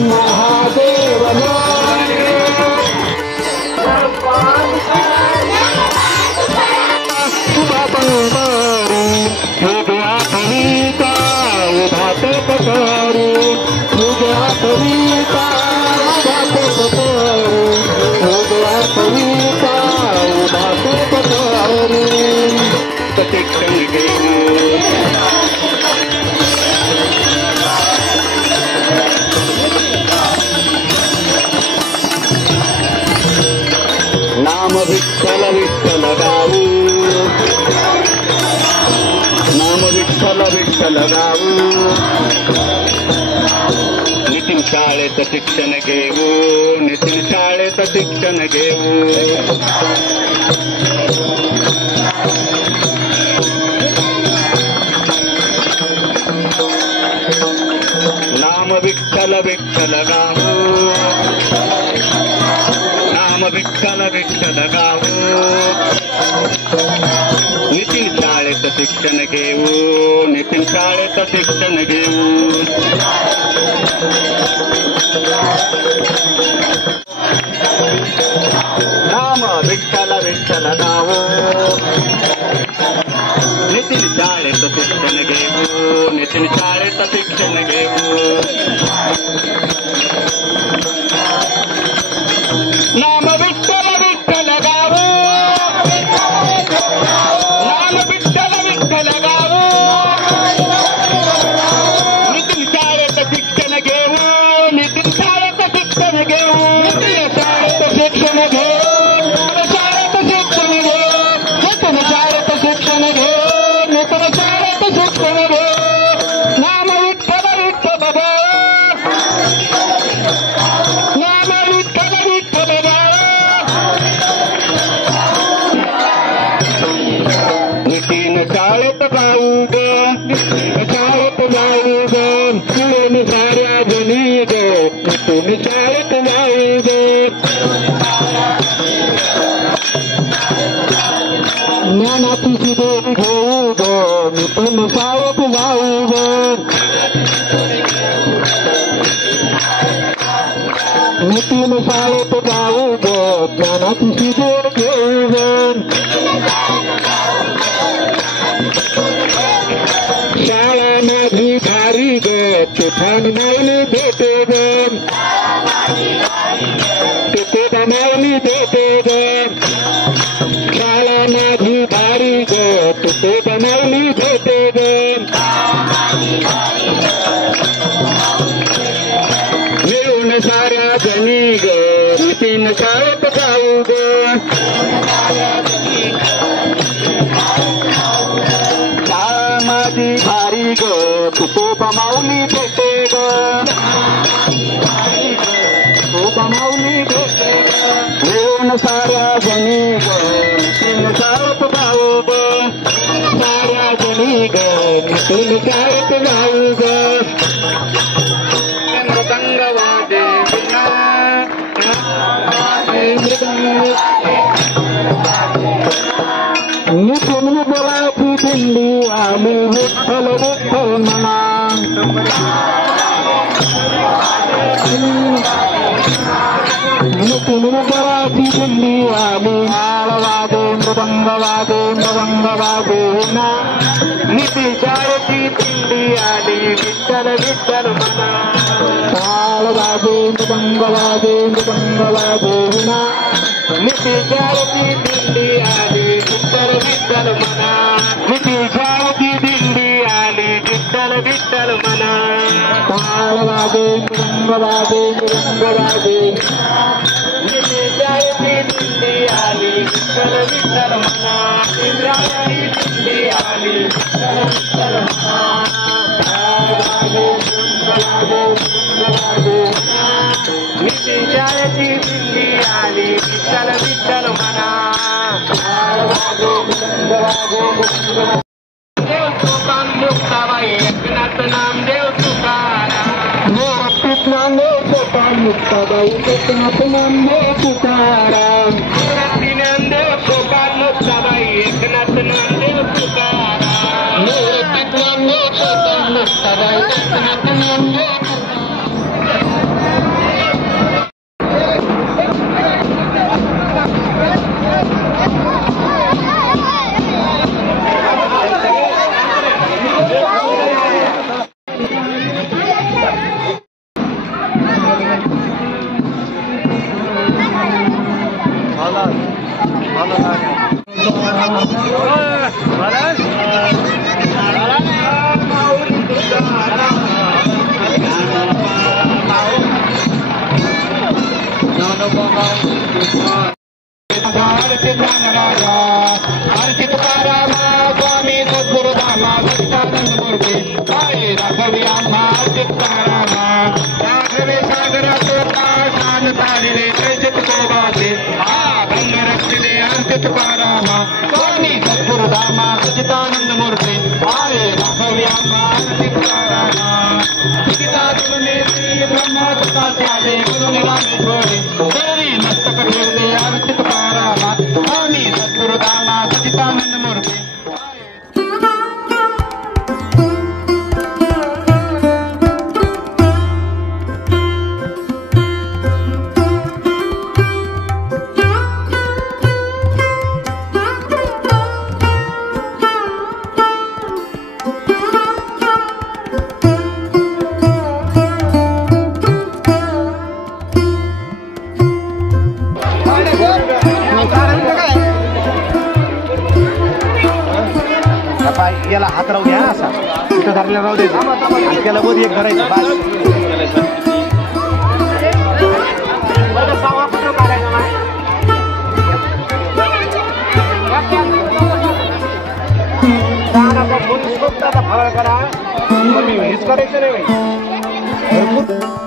महादेव नाम विठ्ठल विठ्ठल गाऊ, नाम विठ्ठल विठ्ठल गाऊ, नितीन शाळेत शिक्षण घेऊ, नितीन शाळेत शिक्षण घेऊ, नाम विठ्ठल विठ्ठल गाऊ, नाम विठ्ठल विठ्ठल गाऊ, नितीन शाळेत शिक्षण घेऊ, नितीन शाळेत शिक्षण घेऊ, नाम विठ्ठल विठ्ठल गाऊ, नितीन शाळेत शिक्षण घेऊ, नितीन शाळेत शिक्षण घेऊ, नाम विठ्ठल विठ्ठल गाऊ, नाम विठ्ठल विठ्ठल गाऊ, नितीन शाळेत शिक्षण घेऊ, नितीन शाळेत शिक्षण घेऊ, नितीन शाळेत शिक्षण घेऊ, शाळेत शिक्षण घेऊ, नितीन शाळेत शिक्षण घेऊ, नितीन शाळेत शिक्षण घेऊ, नाम विठ्ठल विठ्ठल गाऊ, नाम विठ्ठल विठ्ठल नितीन शाळेत जाऊ ग, नितीन शाळेत जाऊ ग, नितीन साऱ्या जणी ग, नितीन शाळेत जाऊ ग, ज्ञानाची शिदोरी घेऊ ग, नितीन शाळेत जाऊ ग, नितीन शाळेत जाऊ ग, ज्ञानाची शिदोरी घेऊ ग, शाळा माझी भारी ग, तुफान माऊली भेटे ग, तुफान माऊली भेटे ग, शाळा माझी भारी ग, तुफान माऊली भेटे ग, मिळून साऱ्या जणी ग, नितीन शाळेत जाऊ ग, शाळा माझी भारी ग, तुकोबा माऊली भेटे ग, तुकोबा माऊली भेटे ग, मिळून साऱ्या जणी ग, नितीन शाळेत जाऊ ग, साऱ्या जणी ग, नितीन शाळेत जाऊ ग, मृदंग वादे विना, नितीन बोलाची दिंडी आली, विठ्ठल विठ्ठल म्हणा, नितीन बोलाची दिंडी आली, माळ वादे मृदंग वादे मृदंग वादे विना, नितीन शाळेची दिंडी आली, विठ्ठल विठ्ठल म्हणा, माळ वादे मृदंग वादे मृदंग वादे विना, नितीन शाळेची दिंडी आली, विठ्ठल विठ्ठल म्हणा, नितीन शाळेची दिंडी आली, विठ्ठल विठ्ठल म्हणा, माळ वादे मृदंग वादे मृदंग वादे, नितीन शाळेची दिंडी आली, विठ्ठल विठ्ठल म्हणा, नितीन शाळेची दिंडी आली, विठ्ठल विठ्ठल म्हणा, नितीन शाळेची दिंडी आली, विठ्ठल विठ्ठल म्हणा, देव तुकाराम मुक्ताबाई एकनाथ नामदेव तुकाराम, मोरपीत नामदेव तुकाराम मुक्ताबाई एकनाथ नामदेव तुकाराम, मोरपी नामदेव तुकाराम मुक्ताबाई एकनाथ नामदेव तुकाराम, मोरपीत नामदेव तुकाराम मुक्ताबाई एकनाथ नामदेव आरती तुकाराम स्वामी सद्गुरुधामा सच्चिदानंद मूर्ती काय राघवी आम्हा आरती तुकाराम राघवे सागर शान तारिले कैसे तुकोबाचे हा भंग रक्षिले आरती तुकाराम स्वामी सद्गुरुधामा सच्चिदानंद मूर्ती काय राघवी आम्हा आरती तुकाराम गीता तुमने श्री ब्रह्मा तथा श्यामे गुरु निरामे छोड़े तेरी मस्तक फेरले आरती तुकाराम स्वामी सद्गुरुधामा सच्चिदानंद मूर्ती याला हात राहू द्या असा तिथं धरल्या राहू द्यायचं आणि त्याला वर एक धरायचं बाज फराळ करा हेच करायचं नाही भरपूर